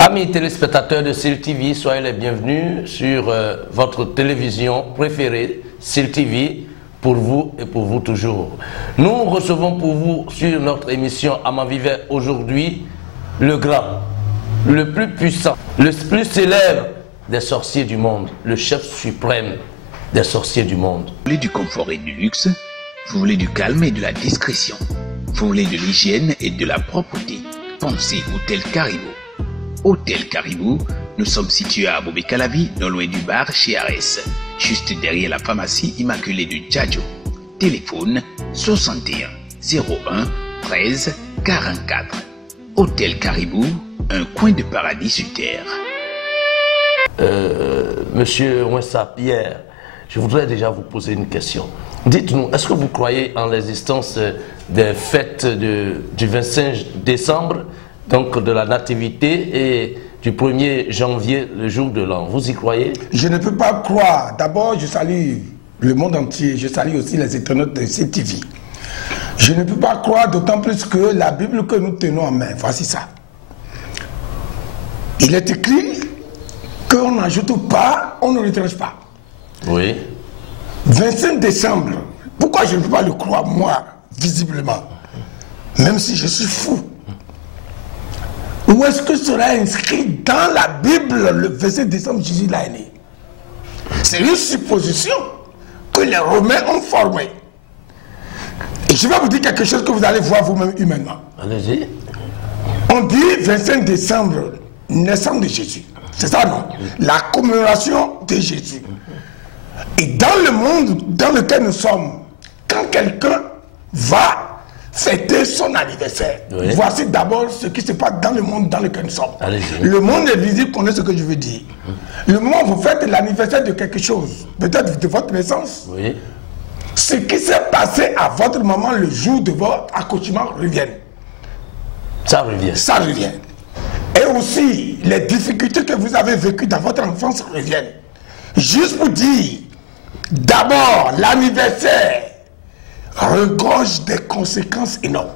Amis téléspectateurs de SIL TV, soyez les bienvenus sur votre télévision préférée, SIL TV, pour vous et pour vous toujours. Nous recevons pour vous sur notre émission Amavive aujourd'hui le grand, le plus puissant, le plus célèbre des sorciers du monde, le chef suprême des sorciers du monde. Vous voulez du confort et du luxe? Vous voulez du calme et de la discrétion? Vous voulez de l'hygiène et de la propreté? Pensez Hôtel Caribou. Hôtel Caribou, nous sommes situés à Bobé-Calavi, non loin du bar chez Arès, juste derrière la pharmacie immaculée de Djadjo. Téléphone 61 01 13 44. Hôtel Caribou, un coin de paradis sur terre. Monsieur Ouensa Pierre, je voudrais déjà vous poser une question. Dites-nous, est-ce que vous croyez en l'existence des fêtes du 25 décembre, donc de la Nativité, et du 1er janvier, le jour de l'an? Vous y croyez? Je ne peux pas croire. D'abord, je salue le monde entier. Je salue aussi les internautes de SIL TV. Je ne peux pas croire, d'autant plus que la Bible que nous tenons en main, voici ça. Il est écrit qu'on n'ajoute pas, on ne retranche pas. Oui. 25 décembre, pourquoi je ne peux pas le croire, moi, visiblement, même si je suis fou? Où est-ce que sera inscrit dans la Bible le 25 décembre, Jésus l'a né? C'est une supposition que les Romains ont formée. Et je vais vous dire quelque chose que vous allez voir vous-même humainement. Allez-y. On dit 25 décembre, naissance de Jésus. C'est ça, non? La commémoration de Jésus. Et dans le monde dans lequel nous sommes, quand quelqu'un va fêter son anniversaire, oui, voici d'abord ce qui se passe dans le monde dans lequel nous sommes. Le monde est visible, connaît ce que je veux dire. Le moment où vous faites l'anniversaire de quelque chose, peut-être de votre naissance, oui, ce qui s'est passé à votre maman le jour de votre accouchement revient. Ça revient. Ça revient. Et aussi, les difficultés que vous avez vécues dans votre enfance reviennent. Juste pour dire, d'abord, l'anniversaire regorge des conséquences énormes.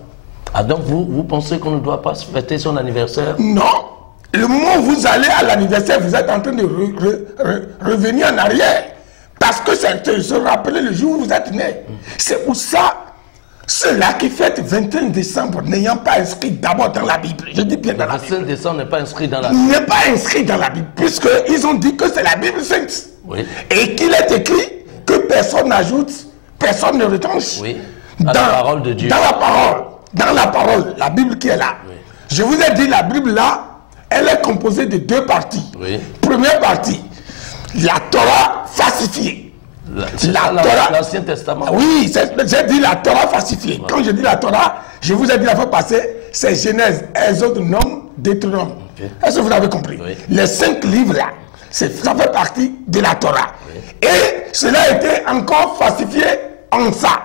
Ah donc vous pensez qu'on ne doit pas fêter son anniversaire? Non. Le moment où vous allez à l'anniversaire, vous êtes en train de revenir en arrière. Parce que c'est se rappeler le jour où vous êtes né. C'est pour ça, ceux-là qui fêtent 21 décembre n'ayant pas inscrit d'abord dans la Bible. Je dis bien dans la Bible. 25 décembre n'est pas inscrit dans la Bible. N'est pas inscrit dans la Bible, puisqu'ils ont dit que c'est la Bible sainte. Oui. Et qu'il est écrit que personne n'ajoute, personne ne retranche. Oui. Dans la parole de Dieu. Dans la parole, la Bible qui est là. Oui. Je vous ai dit, la Bible là, elle est composée de deux parties. Oui. Première partie, la Torah falsifiée. L'Ancien Testament. Oui, j'ai dit la Torah falsifiée. Ouais. Quand je dis la Torah, je vous ai dit la fois passée, c'est Genèse, Exode, Nom, Deutéronome. Okay. Est-ce que vous avez compris? Oui. Les 5 livres là, ça fait partie de la Torah. Oui. Et cela a été encore falsifié en ça.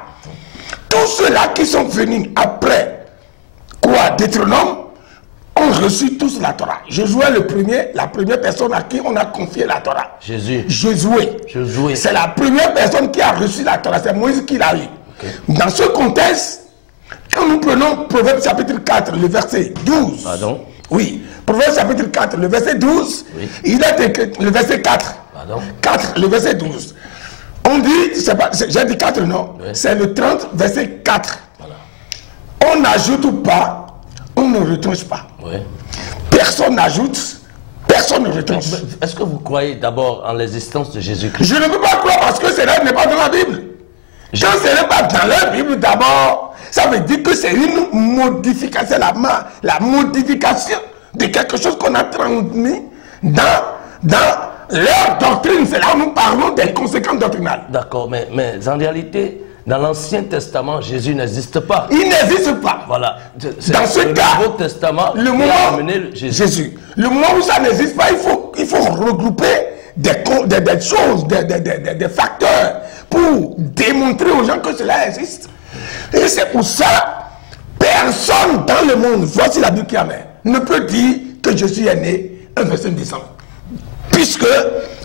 Tous ceux-là qui sont venus après, quoi, Deutéronome, ont reçu tous la Torah. Josué la première personne à qui on a confié la Torah. Josué. C'est la première personne qui a reçu la Torah. C'est Moïse qui l'a eu. Okay. Dans ce contexte, quand nous prenons Proverbe chapitre 4, le verset 12. Pardon? Oui. Proverbe chapitre 4, le verset 12. Oui. Il est écrit, le verset 4. Pardon? 4, le verset 12. On dit, j'ai dit 4, non? Oui. C'est le 30, verset 4. Voilà. On n'ajoute pas, on ne retranche pas. Oui. Personne n'ajoute, personne ne retranche. Est-ce que vous croyez d'abord en l'existence de Jésus-Christ? Je ne peux pas croire parce que cela n'est pas dans la Bible. Quand ce n'est pas dans la Bible, d'abord, ça veut dire que c'est une modification, la modification de quelque chose qu'on a transmis dans leur doctrine. C'est là où nous parlons des conséquences doctrinales. D'accord, mais en réalité, dans l'Ancien Testament, Jésus n'existe pas. Il n'existe pas. Voilà. Dans ce cas, le Nouveau Testament le moment, a amené Jésus. Le moment où ça n'existe pas, il faut regrouper des choses, des facteurs pour démontrer aux gens que cela existe. Et c'est pour ça, personne dans le monde, voici la Bible qui amène, ne peut dire que Jésus est né un 25 décembre. Puisque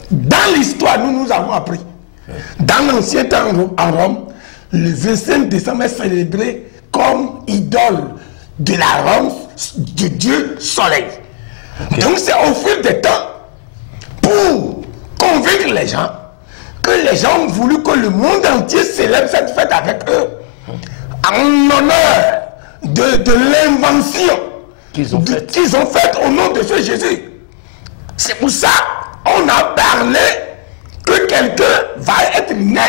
dans l'histoire, nous avons appris, dans l'ancien temps en Rome, le 25 décembre est célébré comme idole de la Rome du dieu soleil. Okay. Donc c'est au fil des temps pour convaincre les gens que les gens ont voulu que le monde entier célèbre cette fête avec eux en honneur de l'invention qu'ils ont faite au nom de ce Jésus. C'est pour ça qu'on a parlé que quelqu'un va être né,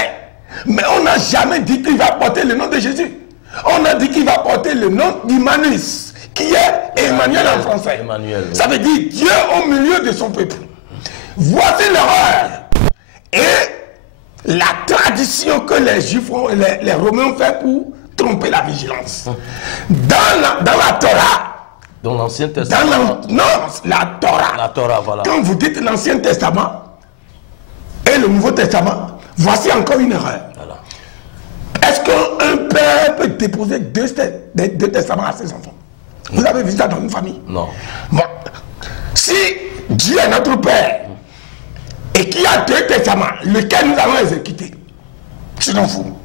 mais on n'a jamais dit qu'il va porter le nom de Jésus. On a dit qu'il va porter le nom d'Immanuus, qui est Emmanuel en français. Emmanuel, oui. Ça veut dire Dieu au milieu de son peuple. Voici l'erreur et la tradition que les Juifs, les Romains ont fait pour tromper la vigilance. Dans la Torah, dans l'Ancien Testament. Non, la Torah. La Torah, voilà. Quand vous dites l'Ancien Testament et le Nouveau Testament, voici encore une erreur. Voilà. Est-ce qu'un père peut déposer deux testaments à ses enfants? Vous avez vu ça dans une famille? Non. Bon. Si Dieu est notre père et qu'il y a deux testaments, lequel nous allons exécuter? Je m'en fous.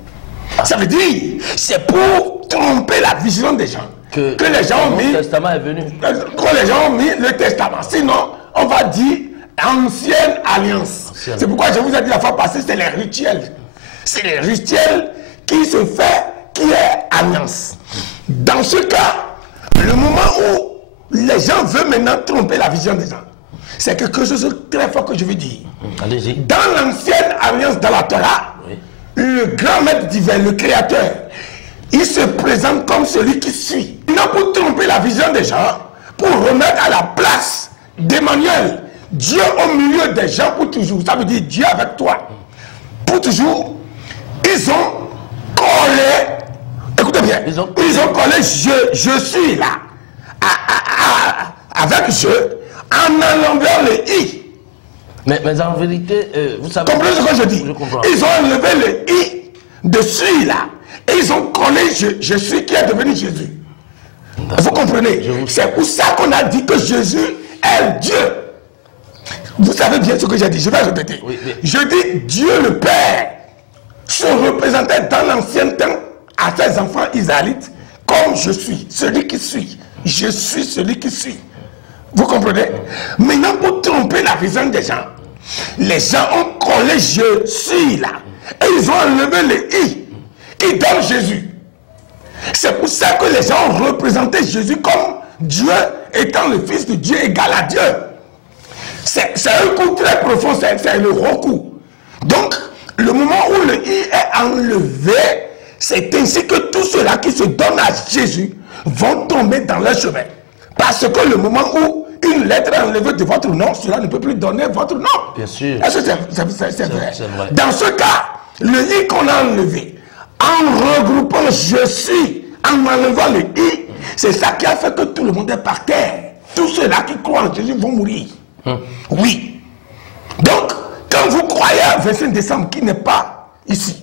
Ça veut dire, c'est pour tromper la vision des gens. Que les gens ont mis. Le testament est venu. Que les gens ont mis le testament. Sinon, on va dire ancienne alliance. C'est pourquoi je vous ai dit la fois passée, c'est les rituels. C'est les rituels qui se fait, qui est alliance. Dans ce cas, le moment où les gens veulent maintenant tromper la vision des gens, c'est quelque chose de très fort que je veux dire. Allez-y. Dans l'ancienne alliance, dans la Torah, oui, le grand maître divin, le créateur, il se présente comme celui qui suit. Non pour tromper la vision des gens, pour remettre à la place d'Emmanuel, Dieu au milieu des gens pour toujours. Ça veut dire Dieu avec toi. Pour toujours, ils ont collé, écoutez bien, ils ont collé je suis là, avec je, en enlevant le i. Mais en vérité, vous savez... Comprenez ce que je dis? Ils ont enlevé le i de celui-là. Et ils ont collé je suis qui est devenu Jésus. Vous comprenez? C'est pour ça qu'on a dit que Jésus est Dieu. Vous savez bien ce que j'ai dit, je vais répéter. Oui, oui. Je dis Dieu le Père se représentait dans l'ancien temps à ses enfants israélites comme je suis, celui qui suit. Je suis celui qui suit. Vous comprenez? Maintenant, pour tromper la vision des gens, les gens ont collé je suis là. Et ils ont enlevé le i qui donne Jésus. C'est pour ça que les gens ont représenté Jésus comme Dieu étant le Fils de Dieu égal à Dieu. C'est un coup très profond, c'est le gros coup. Donc, le moment où le i est enlevé, c'est ainsi que tous ceux-là qui se donnent à Jésus vont tomber dans leur chemin. Parce que le moment où une lettre est enlevée de votre nom, cela ne peut plus donner votre nom. Bien sûr. Est-ce que c'est vrai? Vrai? Dans ce cas, le i qu'on a enlevé, en regroupant je suis, en enlevant le i, c'est ça qui a fait que tout le monde est par terre. Tous ceux-là qui croient en Jésus vont mourir. Oui. Donc, quand vous croyez à 25 décembre qui n'est pas ici,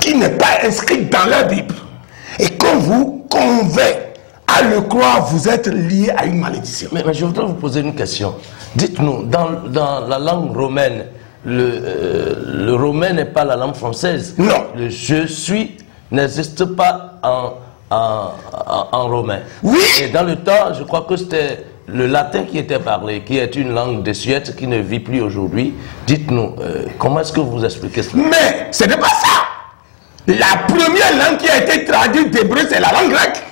qui n'est pas inscrit dans la Bible, et qu'on vous convainc à le croire, vous êtes lié à une malédiction. Mais je voudrais vous poser une question. Dites-nous, dans la langue romaine, le romain n'est pas la langue française. Non. Le je suis n'existe pas en romain. Oui. Et dans le temps, je crois que c'était le latin qui était parlé, qui est une langue désuète qui ne vit plus aujourd'hui. Dites-nous, comment est-ce que vous expliquez cela? Mais ce n'est pas ça. La première langue qui a été traduite d'hébreu, c'est la langue grecque.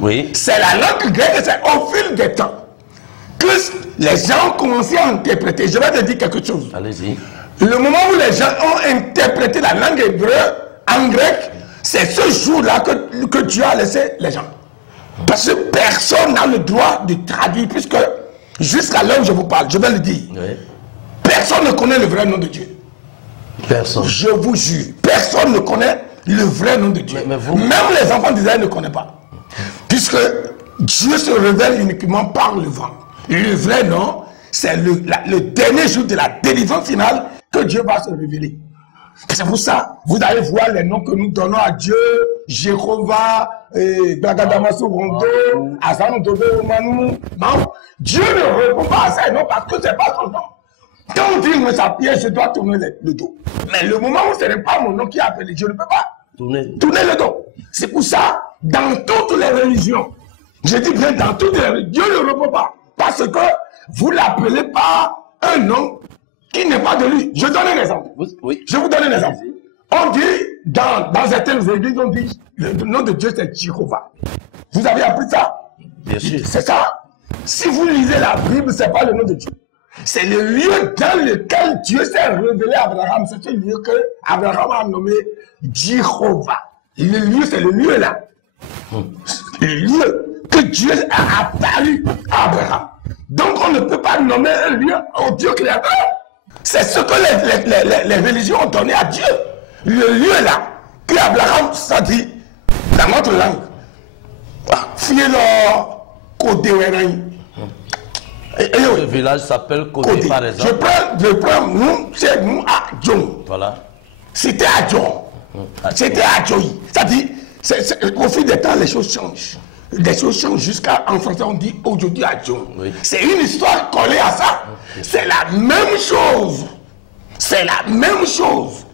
Oui. C'est la langue grecque et c'est au fil des temps que les gens ont commencé à interpréter. Je vais te dire quelque chose. Allez-y. Le moment où les gens ont interprété la langue hébreu en grec, c'est ce jour-là que Dieu a laissé les gens. Parce que personne n'a le droit de traduire, puisque jusqu'à l'heure où je vous parle, je vais le dire, oui, personne ne connaît le vrai nom de Dieu. Personne. Je vous jure, personne ne connaît le vrai nom de Dieu. Mais vous... Même les enfants d'Israël ne connaissent pas. Puisque Dieu se révèle uniquement par le vent. Le vrai nom, c'est le dernier jour de la délivrance finale que Dieu va se révéler. C'est pour ça, vous allez voir les noms que nous donnons à Dieu, Jéhovah, Blagadamaso Rondo, Asano Dodo Manu. Non, Dieu ne répond pas à ça, non, parce que ce n'est pas son nom. Quand on dit me s'appuyer, je dois tourner le dos. Mais le moment où ce n'est pas mon nom qui est appelé, je ne peux pas tourner le dos. C'est pour ça, dans toutes les religions, je dis bien dans toutes les religions, Dieu ne répond pas. Parce que vous l'appelez par un nom qui n'est pas de lui. Je donne un exemple. Oui. Je vous donne un exemple. On dit, dans certaines églises, on dit, le nom de Dieu c'est Jéhovah. Vous avez appris ça? Bien sûr. C'est ça. Si vous lisez la Bible, ce n'est pas le nom de Dieu. C'est le lieu dans lequel Dieu s'est révélé à Abraham. C'est ce lieu que Abraham a nommé Jéhovah. Le lieu, c'est le lieu là. Le lieu que Dieu a apparu à Abraham. Donc on ne peut pas nommer un lieu au Dieu créateur. C'est ce que les religions ont donné à Dieu. Le lieu là, que Abraham s'est dit dans notre langue. Le village s'appelle Kodé, par exemple. Je prends nous, c'est nous à Djon. Voilà. C'était à Djon. C'était à Djoï. C'est-à-dire, au fil des temps, les choses changent. Les choses changent jusqu'à, en français, on dit aujourd'hui à Djon. Oui. C'est une histoire collée à ça. Okay. C'est la même chose. C'est la même chose.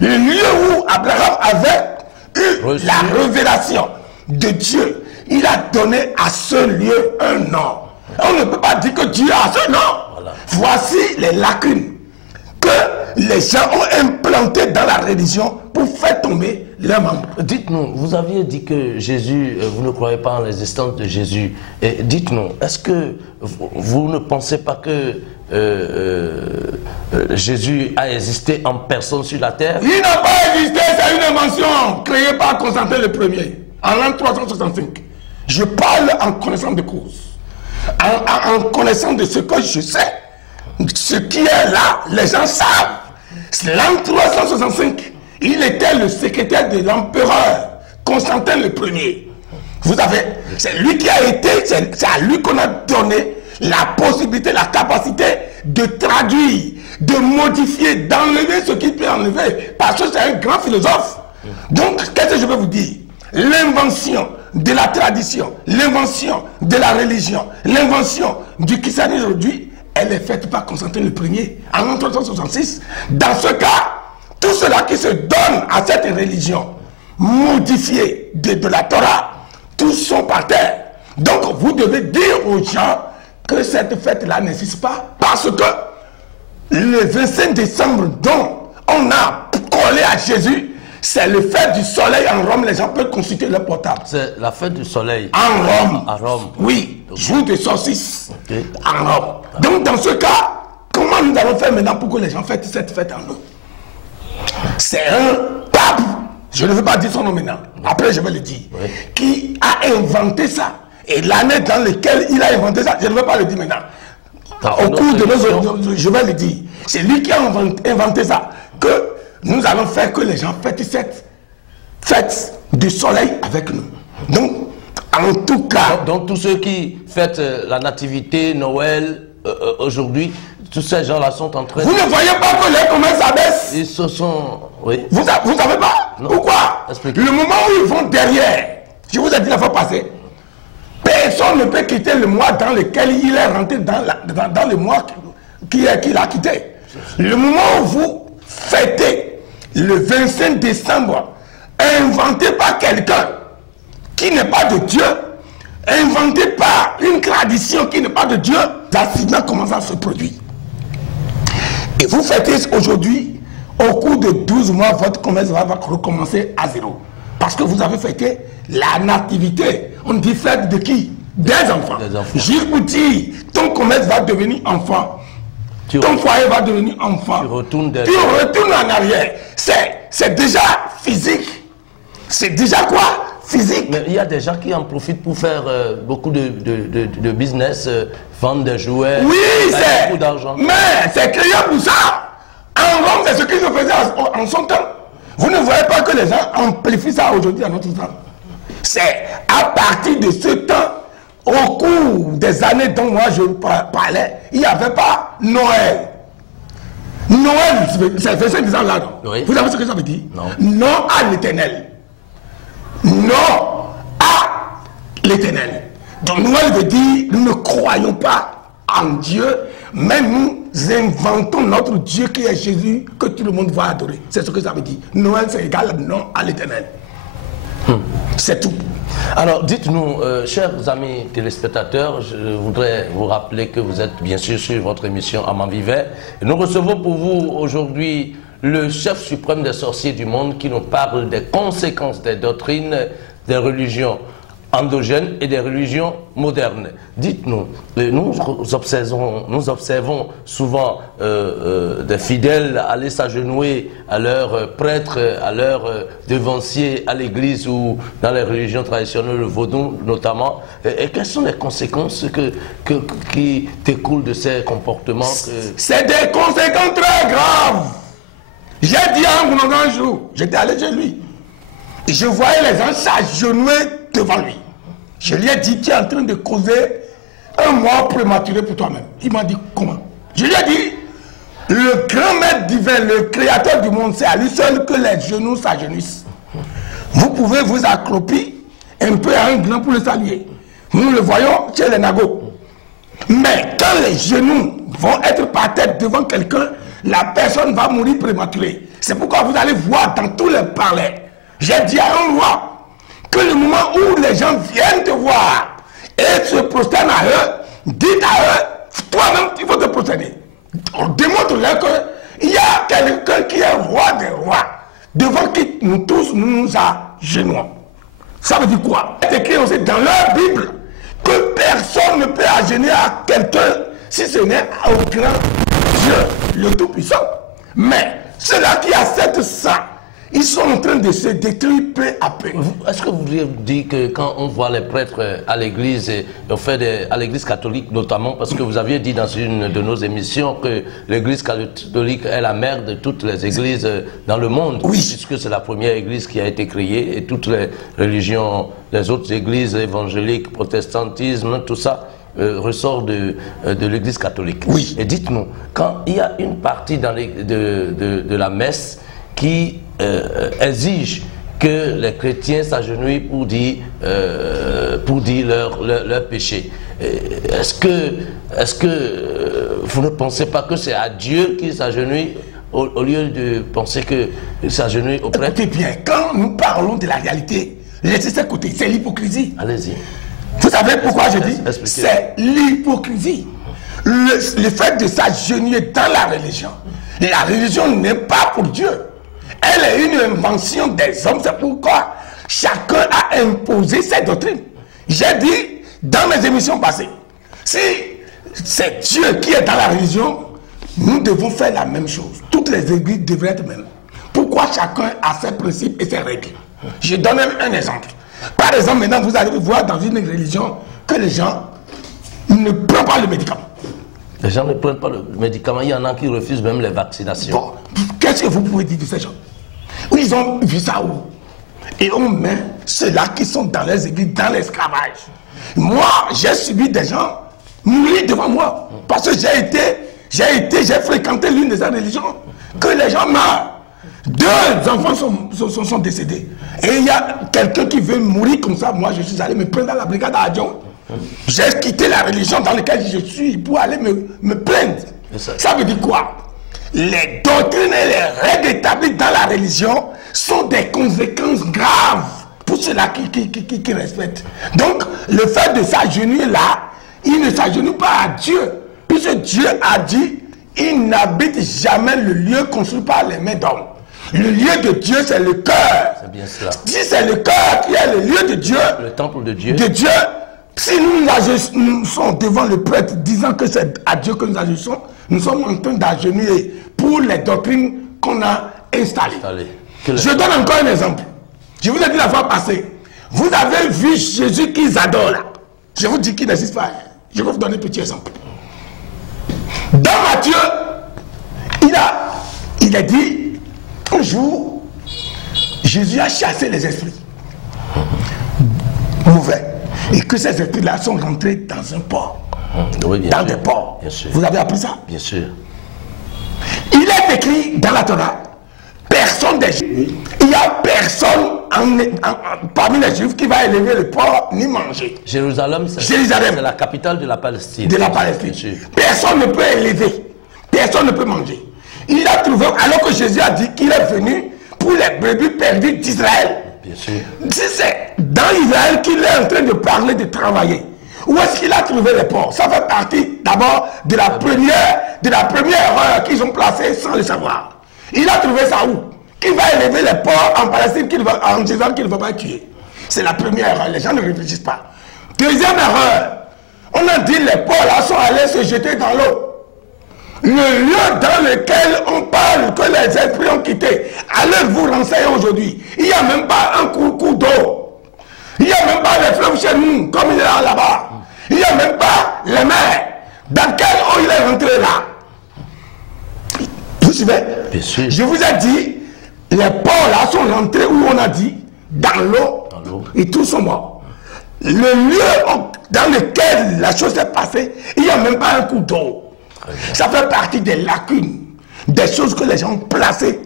Le lieu où Abraham avait eu la révélation de Dieu, il a donné à ce lieu un nom. On ne peut pas dire que Dieu a ce nom. Voilà. Voici les lacunes que les gens ont implantées dans la religion pour faire tomber leurs membres. Dites-nous, vous aviez dit que Jésus, vous ne croyez pas en l'existence de Jésus. Dites-nous, est-ce que vous ne pensez pas que Jésus a existé en personne sur la terre? Il n'a pas existé, c'est une invention créée par Constantin le Premier en l'an 365. Je parle en connaissance de cause. En connaissance de ce que je sais, ce qui est là, les gens savent. L'an 365, il était le secrétaire de l'empereur Constantin le Premier. Vous savez, c'est lui qui a été, c'est à lui qu'on a donné la possibilité, la capacité de traduire, de modifier, d'enlever ce qu'il peut enlever, parce que c'est un grand philosophe. Donc, qu'est-ce que je veux vous dire? L'invention de la tradition, l'invention de la religion, l'invention du christianisme aujourd'hui, elle est faite par Constantin le Premier en 1366. Dans ce cas, tout cela qui se donne à cette religion modifiée de la Torah, tous sont par terre. Donc vous devez dire aux gens que cette fête-là n'existe pas, parce que le 25 décembre dont on a collé à Jésus, c'est le fête du soleil en Rome. Les gens peuvent consulter leur portable. C'est la fête du soleil. En Rome. À Rome. Oui, jour de saucisses. Okay. En Rome. Donc dans ce cas, comment nous allons faire maintenant pour que les gens fêtent cette fête en nous? C'est un pape, je ne veux pas dire son nom maintenant, après je vais le dire, qui a inventé ça. Et l'année dans laquelle il a inventé ça, je ne veux pas le dire maintenant. Au cours de nos, je vais le dire. C'est lui qui a inventé ça. Que nous allons faire que les gens fêtent cette fête du soleil avec nous. Donc, en tout cas... Donc tous ceux qui fêtent la nativité, Noël, aujourd'hui, tous ces gens-là sont en train... Vous ne voyez pas que les commerces abaissent? Ils se sont... Oui. Vous savez pas? Non. Pourquoi? Le moment où ils vont derrière, je vous ai dit la fois passée, personne ne peut quitter le mois dans lequel il est rentré dans le mois qu'il a quitté. Le moment où vous fêtez le 25 décembre, inventé par quelqu'un qui n'est pas de Dieu, inventé par une tradition qui n'est pas de Dieu, l'accident commence à se produire. Et vous fêtez aujourd'hui, au cours de 12 mois, votre commerce va recommencer à zéro. Parce que vous avez fêté la nativité. On dit fête de qui? Des enfants. Juste pour dire, ton commerce va devenir enfant. Ton foyer va devenir enfant. Tu retournes en arrière. C'est déjà physique. C'est déjà quoi? Physique. Mais il y a des gens qui en profitent pour faire beaucoup de business, vendre des jouets. Oui, c'est. Beaucoup d'argent. Mais c'est créé pour ça. En Rome, c'est ce qu'ils faisaient en son temps. Vous ne voyez pas que les gens amplifient ça aujourd'hui à notre temps. C'est à partir de ce temps, au cours des années dont moi je parlais, il n'y avait pas Noël. Noël, c'est 25 ans là. Oui. Vous savez ce que ça veut dire? Non. Non à l'éternel. Non à l'éternel. Donc Noël veut dire, nous ne croyons pas en Dieu, mais nous inventons notre Dieu qui est Jésus, que tout le monde va adorer. C'est ce que ça veut dire. Noël, c'est égal non à l'Éternel. C'est tout. Alors, dites-nous, chers amis téléspectateurs, je voudrais vous rappeler que vous êtes bien sûr sur votre émission Amant Vivait. Nous recevons pour vous aujourd'hui le chef suprême des sorciers du monde qui nous parle des conséquences des doctrines des religions endogènes et des religions modernes. Dites-nous, nous observons souvent des fidèles aller s'agenouiller à leurs prêtres, à leurs devanciers à l'église ou dans les religions traditionnelles, le vaudou notamment. Et quelles sont les conséquences qui découlent de ces comportements? C'est des conséquences très graves. J'ai dit à un jour, j'étais allé chez lui, et je voyais les gens s'agenouiller devant lui. Je lui ai dit, tu es en train de causer un mort prématuré pour toi-même. Il m'a dit, comment? Je lui ai dit, le grand maître divin, le créateur du monde, c'est à lui seul que les genoux s'agenouissent. Vous pouvez vous accroupir un peu à un grand pour le saluer. Nous le voyons chez les nagos. Mais quand les genoux vont être par tête devant quelqu'un, la personne va mourir prématurée. C'est pourquoi vous allez voir dans tous les palais. J'ai dit à un roi que le moment où les gens viennent te voir et se prosternent à eux, dites à eux, toi-même il faut te prosterner. Démontre-leur qu'il y a quelqu'un qui est roi des rois, devant qui nous tous nous agenouillons. Ça veut dire quoi? C'est écrit aussi dans leur Bible que personne ne peut agenouiller à quelqu'un si ce n'est au grand Dieu, le Tout-Puissant. Mais ceux-là qui acceptent ça, ils sont en train de se détruire peu à peu. Est-ce que vous voulez dire que quand on voit les prêtres à l'église, à l'église catholique notamment, parce que vous aviez dit dans une de nos émissions que l'église catholique est la mère de toutes les églises dans le monde, oui, puisque c'est la première église qui a été créée et toutes les religions, les autres églises évangéliques, protestantisme, tout ça ressort de l'église catholique. Oui. Et dites-nous, quand il y a une partie de la messe qui exige que les chrétiens s'agenouillent pour dire leur péché. Est-ce que vous ne pensez pas que c'est à Dieu qu'ils s'agenouillent au lieu de penser qu'ils s'agenouillent au prêtre? Écoutez bien, quand nous parlons de la réalité, laissez ça de côté, c'est l'hypocrisie. Allez-y. Vous savez pourquoi je dis? C'est l'hypocrisie. Le fait de s'agenouiller dans la religion. La religion n'est pas pour Dieu. Elle est une invention des hommes. C'est pourquoi chacun a imposé ses doctrines. J'ai dit dans mes émissions passées, si c'est Dieu qui est dans la religion, nous devons faire la même chose. Toutes les églises devraient être mêmes. Pourquoi chacun a ses principes et ses règles? Je donne un exemple. Par exemple, maintenant, vous allez voir dans une religion que les gens ne prennent pas le médicament. Les gens ne prennent pas le médicament. Il y en a qui refusent même les vaccinations. Bon, qu'est-ce que vous pouvez dire de ces gens? Ils ont vu ça où? Et on met ceux-là qui sont dans les églises, dans l'esclavage. Moi, j'ai subi des gens mourir devant moi. Parce que j'ai fréquenté l'une des religions. Que les gens meurent. 2 enfants sont décédés. Et il y a quelqu'un qui veut mourir comme ça. Moi, je suis allé me prendre dans la brigade à Adjon. J'ai quitté la religion dans laquelle je suis pour aller me plaindre. Ça veut dire quoi? Les doctrines et les règles établies dans la religion sont des conséquences graves pour ceux-là qui respectent. Donc, le fait de s'agenouiller là, il ne s'agenouille pas à Dieu. Puisque Dieu a dit, il n'habite jamais le lieu construit par les mains d'hommes. Le lieu de Dieu, c'est le cœur. C'est bien cela. Si c'est le cœur qui est le lieu de Dieu, le temple de Dieu, si nous sommes devant le prêtre disant que c'est à Dieu que nous agissons, nous sommes en train d'agenouiller pour les doctrines qu'on a installées. Je donne encore un exemple. Je vous ai dit la fois passée, vous avez vu Jésus qu'ils adorent là. Je vous dis qu'il n'existe pas. Je vais vous donner un petit exemple. Dans Matthieu, il a dit, un jour, Jésus a chassé les esprits mauvais. Et que ces esprits-là sont rentrés dans un port. Oui, dans des ports. Vous avez appris ça? Bien sûr. Il est écrit dans la Torah, personne des juifs. Il y n'y a personne parmi les Juifs qui va élever le porc ni manger. Jérusalem, c'est la capitale de la Palestine. De la Palestine. Personne ne peut élever. Personne ne peut manger. Il a trouvé, alors que Jésus a dit qu'il est venu pour les brebis perdues d'Israël. Bien sûr. Si c'est dans Israël qu'il est en train de parler, de travailler, où est-ce qu'il a trouvé les porcs? Ça fait partie d'abord de la première erreur qu'ils ont placée sans le savoir. Il a trouvé ça où? Qui va élever les porcs en Palestine en disant qu'il ne va pas tuer? C'est la première erreur. Les gens ne réfléchissent pas. Deuxième erreur, on a dit les porcs là sont allés se jeter dans l'eau. Le lieu dans lequel on parle que les esprits ont quitté, allez vous renseigner aujourd'hui. Il n'y a même pas un cours d'eau. Il n'y a même pas les fleuves chez nous, comme il est là-bas. Il n'y a même pas les mers. Dans quelle eau il est rentré là? Vous suivez? Bien sûr. Je vous ai dit, les porcs là sont rentrés où on a dit, dans l'eau, et tous sont morts. Le lieu dans lequel la chose s'est passée, il n'y a même pas un coup d'eau. Ça fait partie des lacunes, des choses que les gens ont placées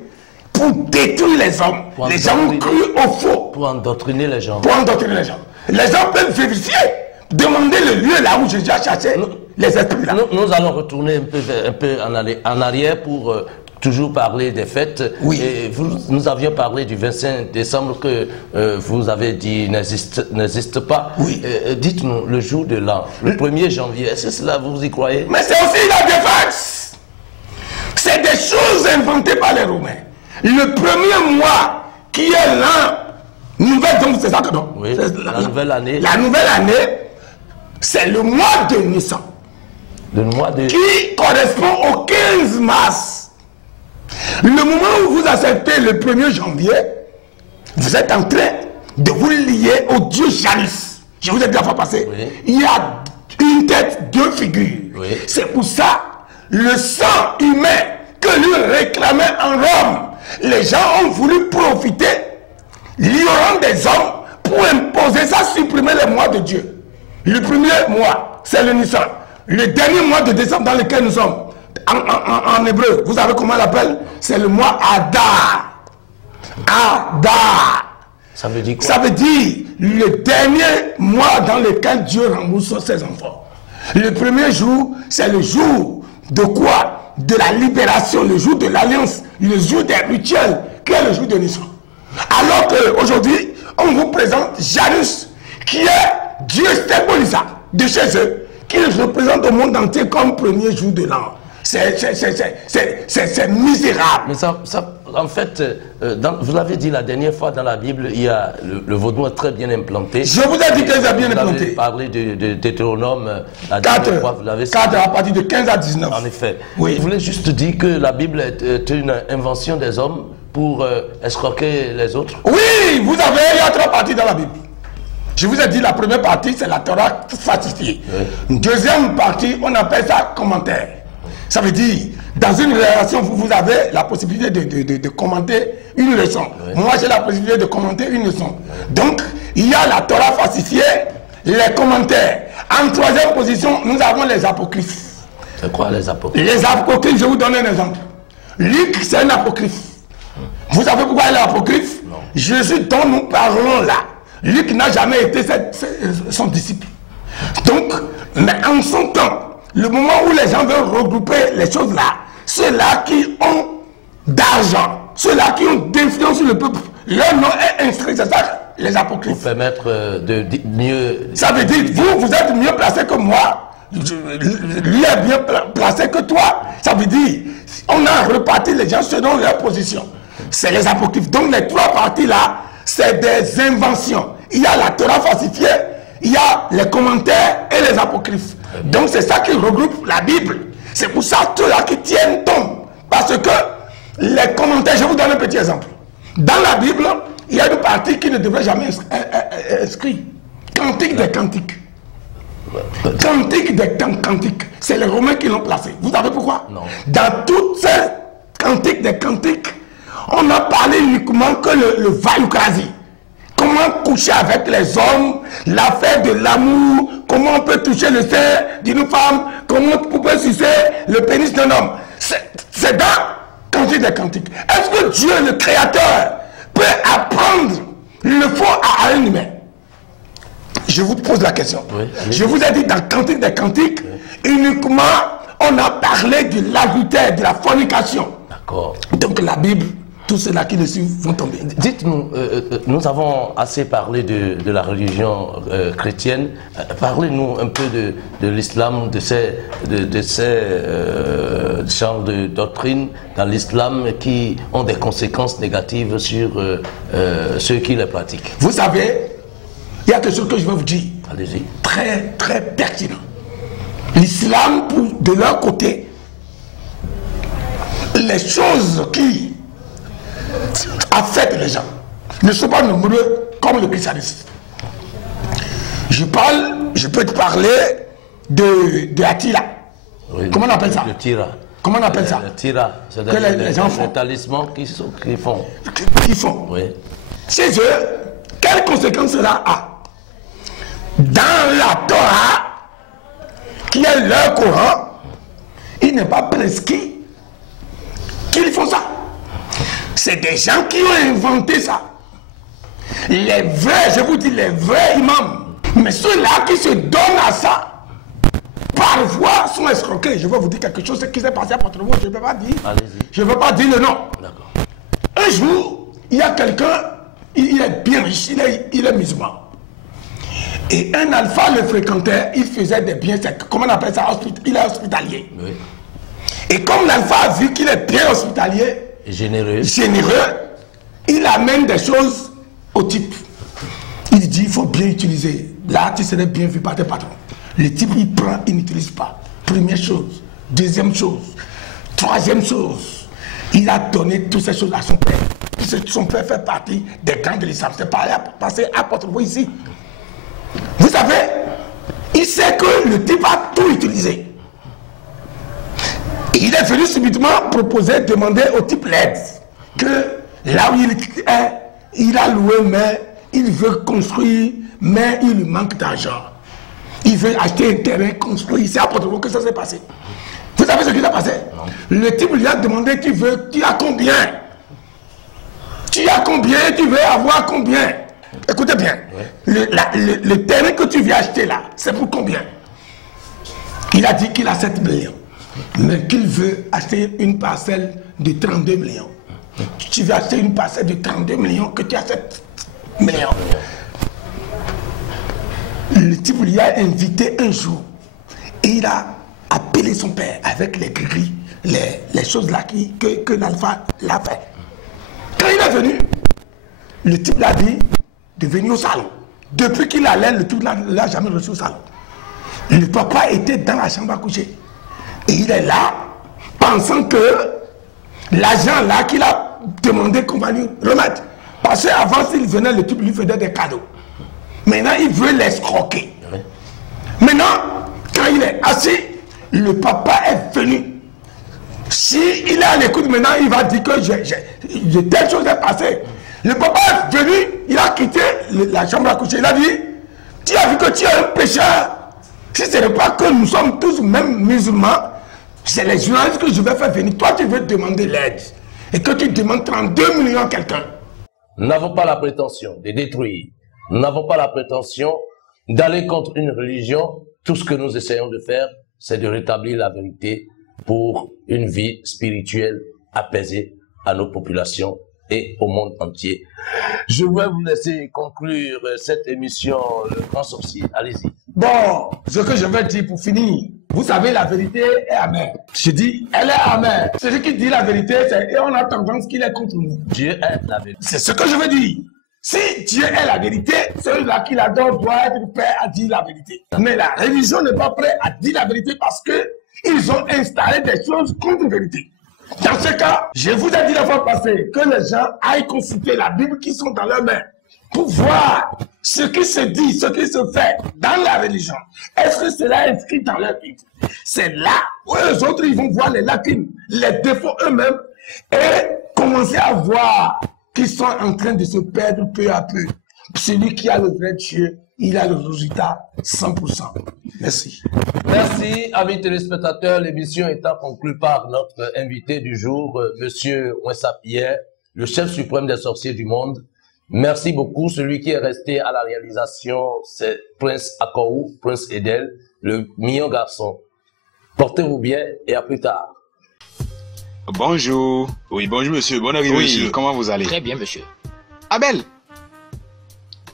pour détruire les hommes. Les gens ont cru au faux. Pour endoctriner les gens. Pour endoctriner les gens. Les gens peuvent vérifier, demander le lieu là où Jésus a cherché les esprits là. Nous allons retourner un peu en arrière pour toujours parler des fêtes. Oui. Et nous avions parlé du 25 décembre que vous avez dit n'existe pas. Oui. Dites-nous, le jour de l'an, le 1er janvier, est-ce que cela vous y croyez? Mais c'est aussi la défense. C'est des choses inventées par les Romains. Le premier mois qui est l'an nouvelle, donc c'est ça que non? Oui, la nouvelle année. La nouvelle année, c'est le mois de Nissan. Le mois de... Qui correspond au 15 mars. Le moment où vous acceptez le 1er janvier, vous êtes en train de vous lier au dieu Janus. Je vous ai dit la fois passée. Oui. Il y a une tête, deux figures. Oui. C'est pour ça, le sang humain que lui réclamait en Rome, les gens ont voulu profiter, l'ignorance des hommes, pour imposer ça, supprimer les mois de Dieu. Le premier mois, c'est le Nissan. Le dernier mois de décembre dans lequel nous sommes, en hébreu, vous savez comment on l'appelle? C'est le mois Adar. Adar. Ça veut dire quoi? Ça veut dire le dernier mois dans lequel Dieu rembourse ses enfants. Le premier jour, c'est le jour de quoi? De la libération, le jour de l'alliance, le jour des rituels, qui est le jour de Nissan. Alors qu'aujourd'hui, on vous présente Janus, qui est Dieu Stébolisa, de chez eux, qui représente au monde entier comme premier jour de l'an. C'est misérable. Mais ça, en fait, vous l'avez dit la dernière fois dans la Bible, il y a le vaudou très bien implanté. Je vous ai dit qu'il est bien implanté. Vous avez parlé de Deutéronome la dernière fois. Vous 4 à partir de 15 à 19. En effet. Oui. Je voulais juste dire que la Bible est une invention des hommes pour escroquer les autres. Oui, il y a 3 parties dans la Bible. Je vous ai dit, la première partie, c'est la Torah falsifiée. Oui. Deuxième partie, on appelle ça commentaire. Ça veut dire, dans une relation, vous avez la possibilité de commenter une leçon. Oui. Moi, j'ai la possibilité de commenter une leçon. Oui. Donc, il y a la Torah falsifiée, les commentaires. En troisième position, nous avons les apocryphes. C'est quoi les apocryphes? Les apocryphes, je vais vous donner un exemple. Luc, c'est un apocryphe. Vous savez pourquoi il est apocryphe? Non. Jésus dont nous parlons là, Luc n'a jamais été son disciple. Donc, mais en son temps, le moment où les gens veulent regrouper les choses là, ceux-là qui ont d'argent, ceux-là qui ont d'influence sur le peuple, leur nom est inscrit, c'est ça, les apocryphes. Pour permettre de mieux... Ça veut dire, vous êtes mieux placé que moi, lui est bien placé que toi. Ça veut dire, on a reparti les gens selon leur position. C'est les apocryphes. Donc les 3 parties là, c'est des inventions. Il y a la Torah falsifiée, il y a les commentaires et les apocryphes. Donc c'est ça qui regroupe la Bible. C'est pour ça que ceux-là qui tiennent tombent. Parce que les commentaires, je vous donne un petit exemple. Dans la Bible, il y a une partie qui ne devrait jamais être inscrite. Cantique des cantiques. Cantique des cantiques. C'est les Romains qui l'ont placé. Vous savez pourquoi? Non. Dans toutes ces cantiques des cantiques, on a parlé uniquement que le vailloukrasi. Comment coucher avec les hommes, l'affaire de l'amour, comment on peut toucher le sein d'une femme, comment on peut sucer le pénis d'un homme. C'est dans Cantique des Cantiques. Est-ce que Dieu, le Créateur, peut apprendre le faux à un humain? Je vous pose la question. Oui, je vous ai dit dans Cantique des Cantiques, uniquement on a parlé de l'adultère, de la fornication. D'accord. Donc la Bible, tous ceux-là qui le suivent vont tomber. Dites-nous, nous avons assez parlé de la religion chrétienne. Parlez-nous un peu de l'islam, de ces genres de doctrines dans l'islam qui ont des conséquences négatives sur ceux qui les pratiquent. Vous savez, il y a quelque chose que je vais vous dire. Allez-y. Très, très pertinent. L'islam, de leur côté, les choses qui affectent les gens ne sont pas nombreux comme le christianisme. Je peux te parler de Attila. Oui, comment on appelle ça? Le tira. Comment on appelle ça? Le tira, c'est les gens font. Les talismans qu'ils font. Qui font. Oui. Chez eux, quelles conséquences cela a? Dans la Torah, qui est leur Coran, il n'est pas prescrit qu'ils font ça. C'est des gens qui ont inventé ça. Les vrais, je vous dis, les vrais imams. Mais ceux-là qui se donnent à ça, parfois sont escroqués. Je vais vous dire quelque chose, ce qui s'est passé à Porto-Novo, je ne vais pas dire. Je ne veux pas dire le nom. Un jour, il y a quelqu'un, il est bien riche, il est musulman. Et un alpha le fréquentait, il faisait des biens, comment on appelle ça? Il est hospitalier. Oui. Et comme l'alpha a vu qu'il est bien hospitalier, généreux, il amène des choses au type. Il dit, il faut bien utiliser. Là, tu serais bien vu par tes patrons. Le type, il prend, il n'utilise pas. Première chose. Deuxième chose. Troisième chose. Il a donné toutes ces choses à son père. Son père fait partie des grands de l'islam. C'est passé à Porto-Novo ici. Vous savez, il sait que le type a tout utilisé. Et il est venu subitement proposer, demander au type l'aide. Que là où il est, il a loué, mais il veut construire, mais il lui manque d'argent. Il veut acheter un terrain, construire. C'est à Porto-Novo que ça s'est passé. Vous savez ce qui s'est passé? Le type lui a demandé, tu as combien? Tu as combien? Tu veux avoir combien? Écoutez bien, le terrain que tu viens acheter là, c'est pour combien? Il a dit qu'il a 7 millions, mais qu'il veut acheter une parcelle de 32 millions. Tu veux acheter une parcelle de 32 millions, que tu as 7 millions. Le type lui a invité un jour et il a appelé son père avec les gris, les choses là que l'alpha l'a fait. Quand il est venu, le type l'a dit de venir au salon. Depuis qu'il allait, le type ne l'a jamais reçu au salon. Le papa était dans la chambre à coucher. Et il est là, pensant que l'argent là qu'il a demandé qu'on va lui remettre. Parce qu'avant, s'il venait, le type lui faisait des cadeaux. Maintenant, il veut l'escroquer. Maintenant, quand il est assis, le papa est venu. Si il est à l'écoute maintenant, il va dire que telle chose est passée. Le papa est venu, il a quitté la chambre à coucher. Il a dit, tu as vu que tu es un pécheur. Si ce n'est pas que nous sommes tous même musulmans, c'est les journalistes que je vais faire venir. Toi, tu veux demander l'aide. Et que tu demandes 32 millions à quelqu'un. Nous n'avons pas la prétention de détruire. Nous n'avons pas la prétention d'aller contre une religion. Tout ce que nous essayons de faire, c'est de rétablir la vérité pour une vie spirituelle apaisée à nos populations et au monde entier. Je vais vous laisser conclure cette émission, Le Grand Sorcier. Allez-y. Bon, ce que je vais dire pour finir, vous savez, la vérité est amère. Je dis, elle est amère. Celui qui dit la vérité, et on a tendance qu'il est contre nous. Dieu est la vérité. C'est ce que je veux dire. Si Dieu est la vérité, celui-là qui l'adore doit être prêt à dire la vérité. Mais la religion n'est pas prête à dire la vérité parce qu'ils ont installé des choses contre la vérité. Dans ce cas, je vous ai dit la fois passée que les gens aillent consulter la Bible qui sont dans leurs mains pour voir ce qui se dit, ce qui se fait dans la religion. Est-ce que cela est inscrit dans leur Bible? C'est là où les autres ils vont voir les lacunes, les défauts eux-mêmes et commencer à voir qu'ils sont en train de se perdre peu à peu. Celui qui a le vrai Dieu, il a le résultat 100%. Merci. Merci, amis téléspectateurs. L'émission étant conclue par notre invité du jour, Monsieur Ouessa Pierre, le chef suprême des sorciers du monde. Merci beaucoup. Celui qui est resté à la réalisation, c'est Prince Akou, Prince Edel, le mignon garçon. Portez-vous bien et à plus tard. Bonjour. Oui, bonjour monsieur, bonne arrivée monsieur. Comment vous allez? Très bien, monsieur. Abel.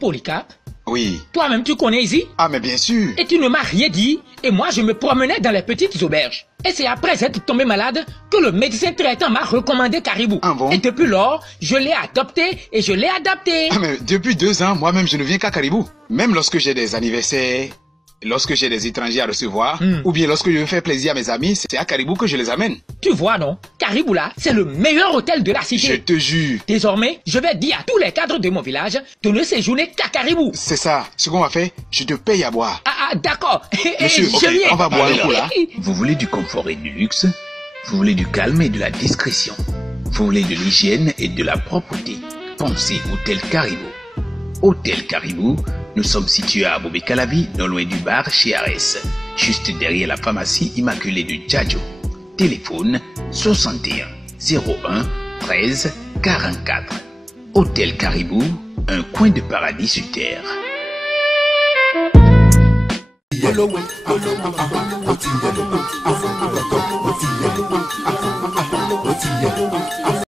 Polycarpe, Oui. toi-même tu connais ici? Ah mais bien sûr. Et tu ne m'as rien dit, et moi je me promenais dans les petites auberges. Et c'est après être tombé malade que le médecin traitant m'a recommandé Caribou. Ah bon? Et depuis lors, je l'ai adopté et je l'ai adapté. Ah mais depuis 2 ans, moi-même je ne viens qu'à Caribou. Même lorsque j'ai des anniversaires, lorsque j'ai des étrangers à recevoir, ou bien lorsque je veux faire plaisir à mes amis, c'est à Caribou que je les amène. Tu vois non, Caribou là, c'est le meilleur hôtel de la cité. Je te jure. Désormais, je vais dire à tous les cadres de mon village de ne séjourner qu'à Caribou. C'est ça. Ce qu'on va faire, je te paye à boire. Ah, d'accord. Monsieur, Je ok, viens. on va boire Allez un coup là. là. Vous voulez du confort et du luxe? Vous voulez du calme et de la discrétion? Vous voulez de l'hygiène et de la propreté? Pensez Hôtel Caribou. Hôtel Caribou, nous sommes situés à Bobé-Calavi, non loin du bar chez Arès, juste derrière la pharmacie immaculée de Djadjo. Téléphone 61 01 13 44. Hôtel Caribou, un coin de paradis sur terre. Yellow,